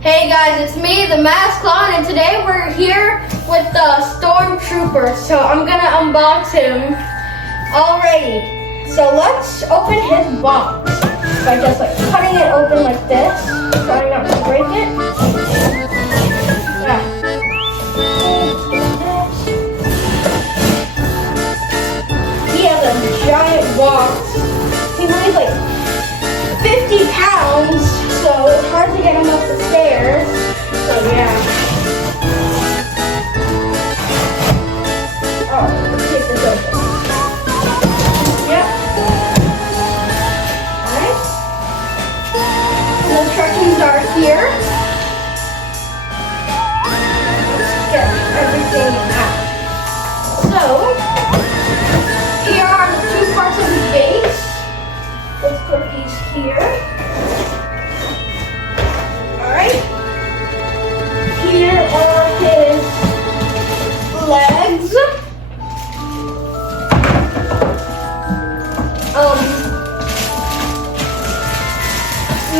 Hey guys, it's me, the Masked Clown, and today we're here with the Stormtrooper. So I'm gonna unbox him. Alrighty, so let's open his box by just like cutting it open like this, trying not to break it. Yeah. He has a giant box. He weighs like 50 pounds, so it's hard to get him up the stairs. So yeah. Oh, let's take this open. Yep. Alright. The instructions are here. Let's get everything out. So, here are the two parts of the base. Let's put these here. Alright. Here are his legs.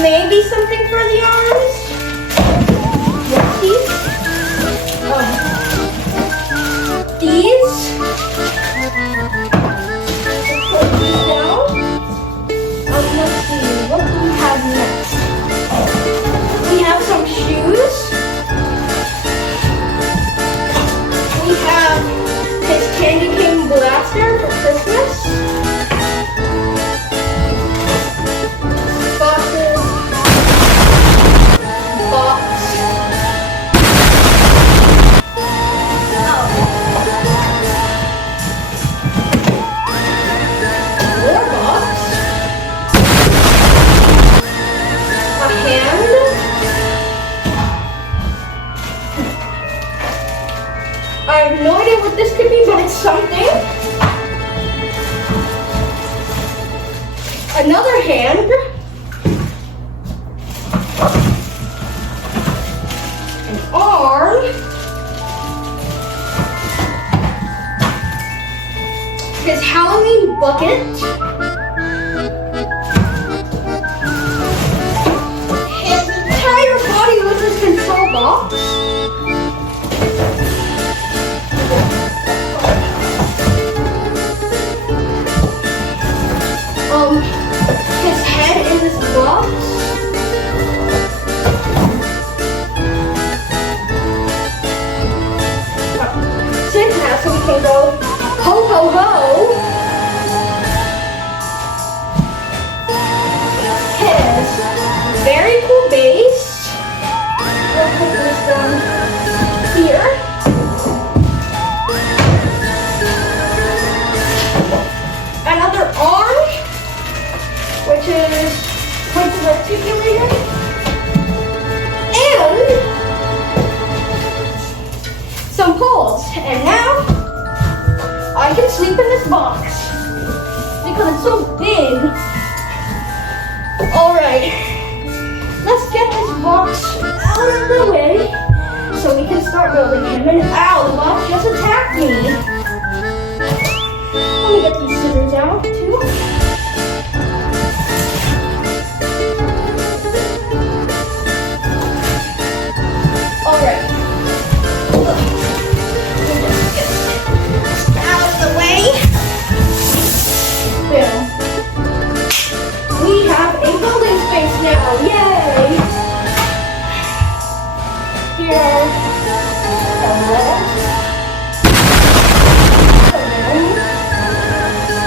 Maybe something for the arms. These. These. Let's put these down. Let's see, what do we have next? We have some shoes. We have his candy cane blaster for Christmas. Boxes. Box. More box. A hand. I have no idea what this could be, but it's something. Another hand. An arm. His Halloween bucket. His entire body with his control box. His head in this box. Sit now so we can go ho ho ho. His very cool base. We'll put this down here. Another arm, which is articulated, and some poles. And now I can sleep in this box because it's so big. Alright, let's get this box out of the way so we can start building him. And ow, the box just attacked me. Let me get these scissors out too. Alright. Let me just get this out of the way. There. We have a building space now. Yay! Here are the legs.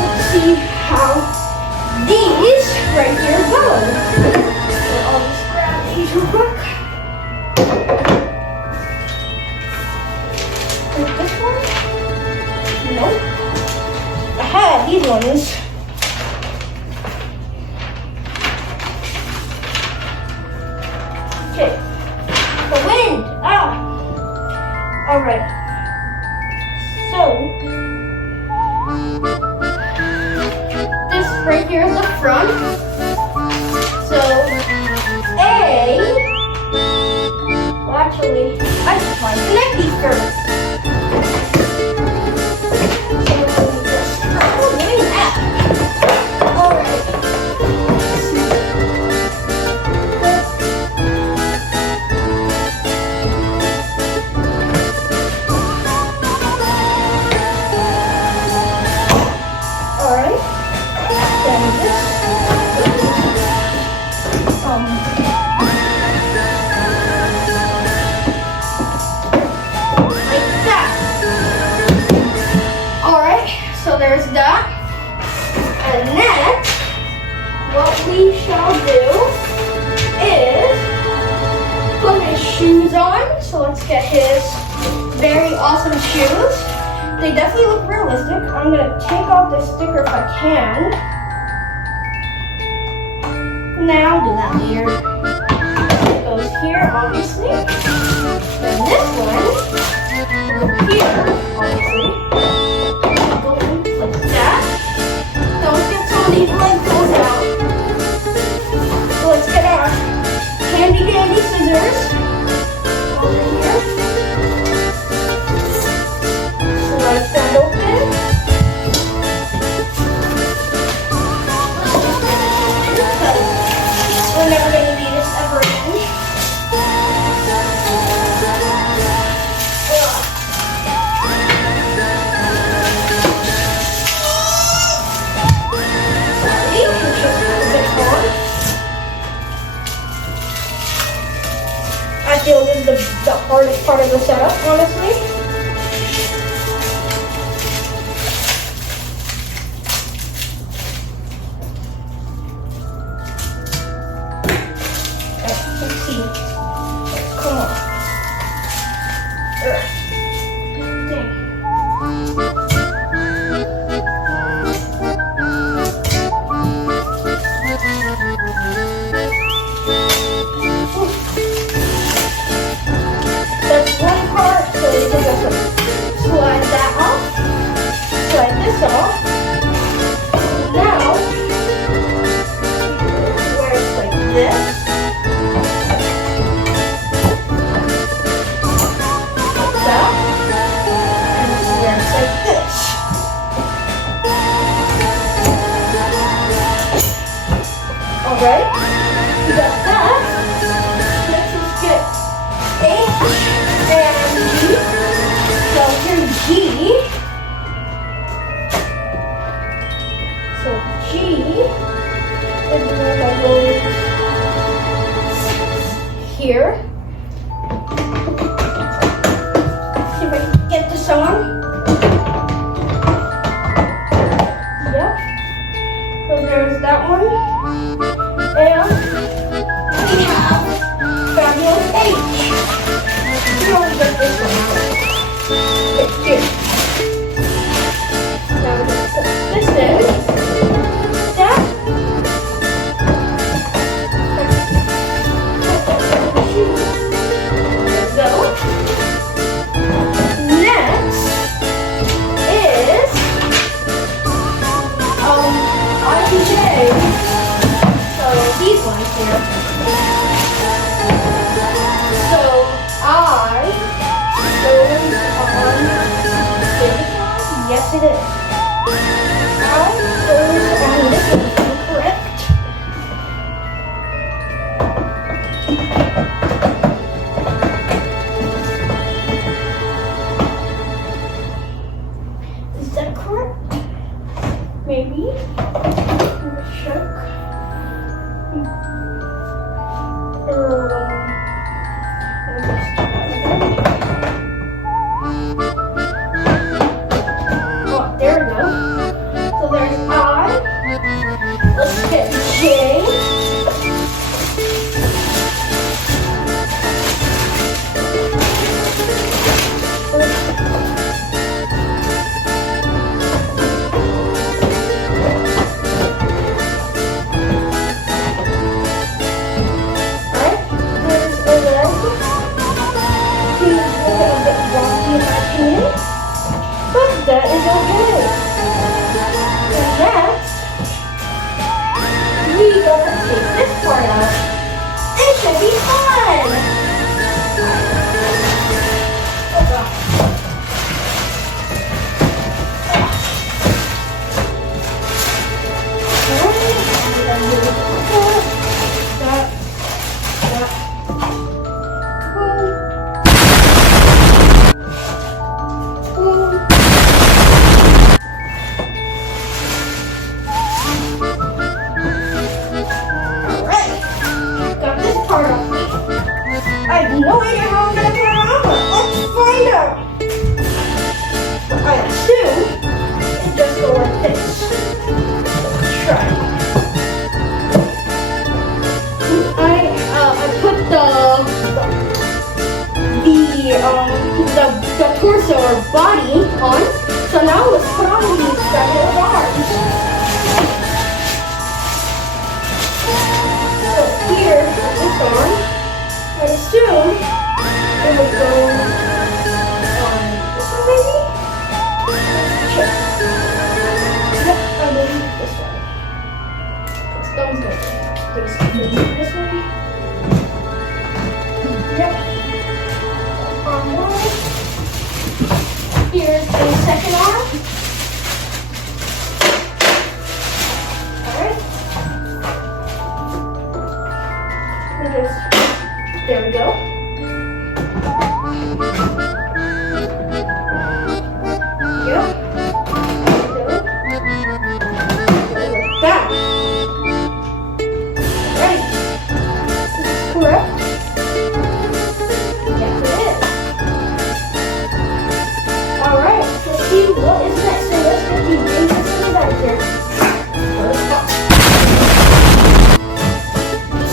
Let's see how these right here go. So I'll just grab these real quick. Like this one? Nope. I had these ones. Okay. The wind! Ah! Alright. So, this right here is the front. So, well actually, I should probably connect these first. So, let me just doing that. Alright. there's that. And next, what we shall do is put his shoes on. So let's get his very awesome shoes. They definitely look realistic. I'm gonna take off this sticker if I can. Now do that later. It goes here, obviously. Then this one goes here, obviously. Go like that. Now let's get some of these lentils out. So let's get our handy dandy scissors over here. Slice that open. We're never going to do this ever again. Sorry, it's just a bit hard. I feel this is the hardest part of the setup, honestly. Let's see. Come on. Dang. That's one part, so you can just slide that off, slide this off. Now, where it's like this. Alright, we got that. Next let's get H and G. So here's G. So G is where that goes here. See if I can get this on. Yep. So there's that one. And we have fabulous H. We only get this one out. It's good. Now we're going to put this in. That. So, next is IJ. These ones here. So I goes on Depot. Yes, it is. I goes on this one. Correct. Is that correct? Maybe. Let me check. Oh, there we go. So there's I. Let's get J. But that is okay. And next, we gotta take this part out. It should be fun! Oh god. Alright, got this part off. also our body on. So now let's put on these regular arms. So here, this arm, I assume it would go on this one maybe? Sure. Yep, I believe this one. Its thumb's going this way. Yep. Arm one. Here's the second arm. Alright. There we go. Yep. Like that. Alright. Is this correct? Yes, it is. Alright, let's see what is next. So let's get the dangerous things out of here.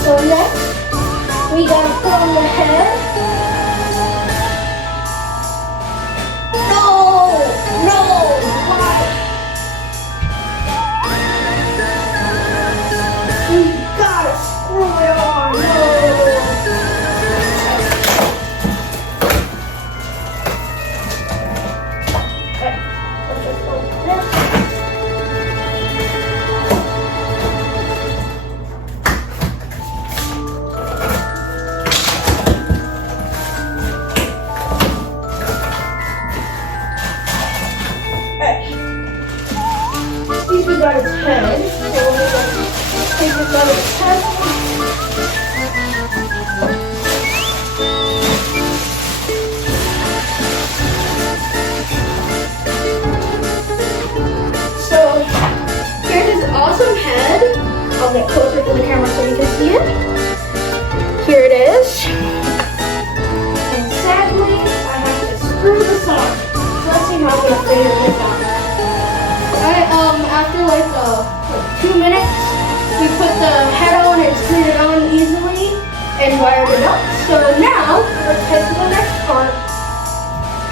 So next, we gotta put on the head. No! No! Why? We gotta screw it on. No! We got its head, so we're going to take this out of its head. So here's his awesome head. I'll get closer to the camera so you can see it. Here it is. And sadly, I have to screw this on. So let's see how I'm going to figure this out. After like 2 minutes, we put the head on and screwed it on easily and wired it up. So now, let's head to the next part,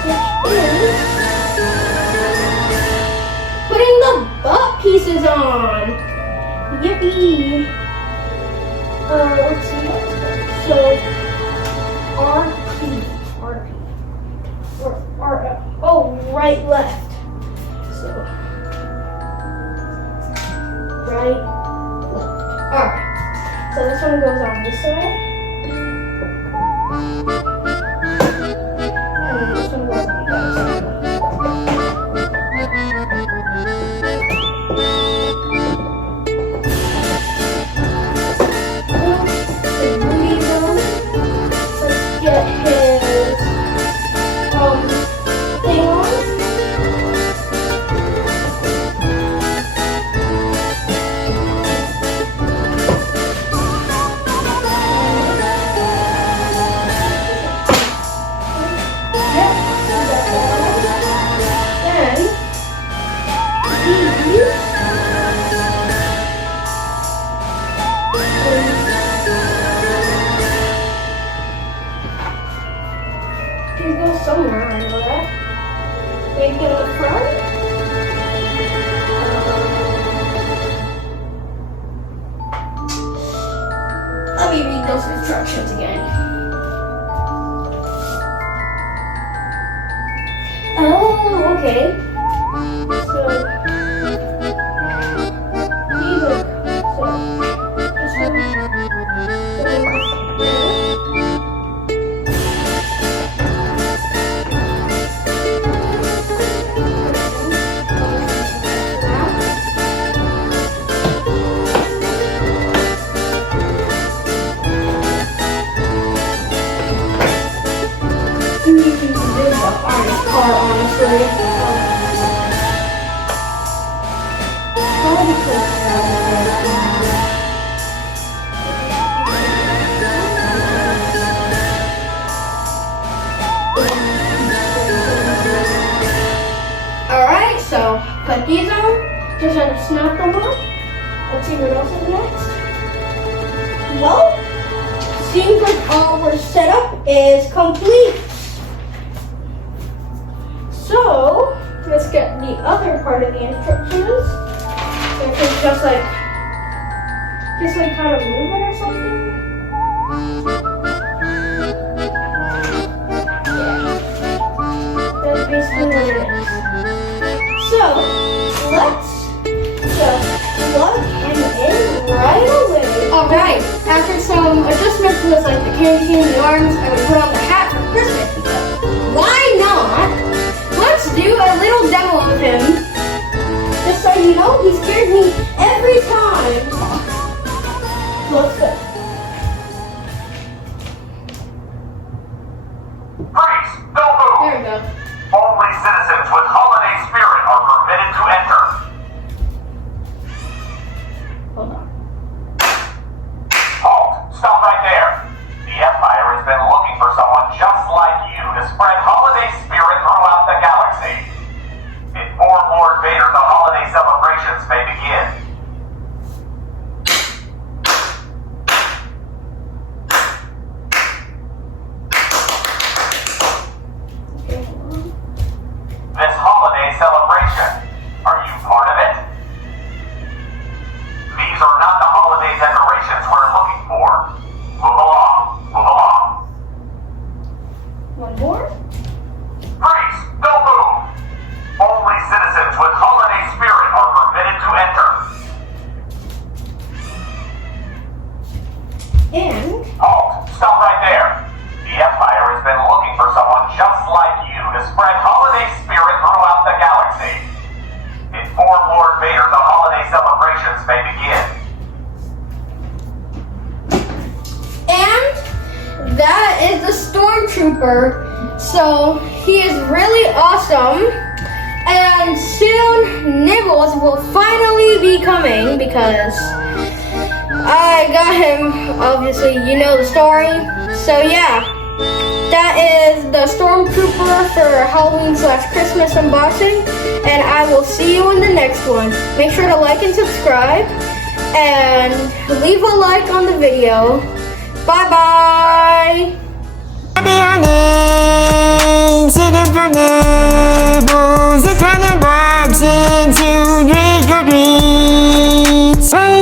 which is putting the butt pieces on. Yippee! Let's see how it's going. So, RP. Oh, right, left. So. Right, left. Alright. So this one goes on this side. And this one goes on that side. Let's get his thing on. Somewhere I know that. Maybe in the front? Let me read those instructions again. Oh, okay. So, these are, so, this one, honestly. Alright, so put these on, just try to snap them on. Let's see what else is next. Well, seems like our setup is complete. So, let's get the other part of the instructions. So you can just like kind of move it or something. That's basically what it is. So, let's just plug him in right away. Alright, after some adjustments with like the canteen, the arms, I would put on the hat for Christmas because why not? Let's do a little demo of him. Just so you know, he scared me every time. Let's go. Freeze! Don't move! There we go. Only citizens with holiday spirit are permitted to enter. Hold on. Halt! Stop right there. The Empire has been looking for someone just like you to spread holiday spirit throughout the galaxy. Inform Lord Vader the holiday celebrations may begin. This holiday celebration, are you part of it? These are not the holiday decorations we're looking for. Move along, move along. One more. Freeze! Don't move! Only citizens with holiday spirit are permitted to enter. And Halt! Stop right there. The Empire has been looking for someone just like you to spread holiday spirit throughout the galaxy. Inform Lord Vader the holiday celebrations may begin. And that is the Stormtrooper. So he is really awesome. And soon Nibbles will finally be coming because I got him. Obviously, you know the story. So yeah, that is the Stormtrooper for Halloween/Christmas unboxing. And I will see you in the next one. Make sure to like and subscribe. And leave a like on the video. Bye bye.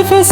Life is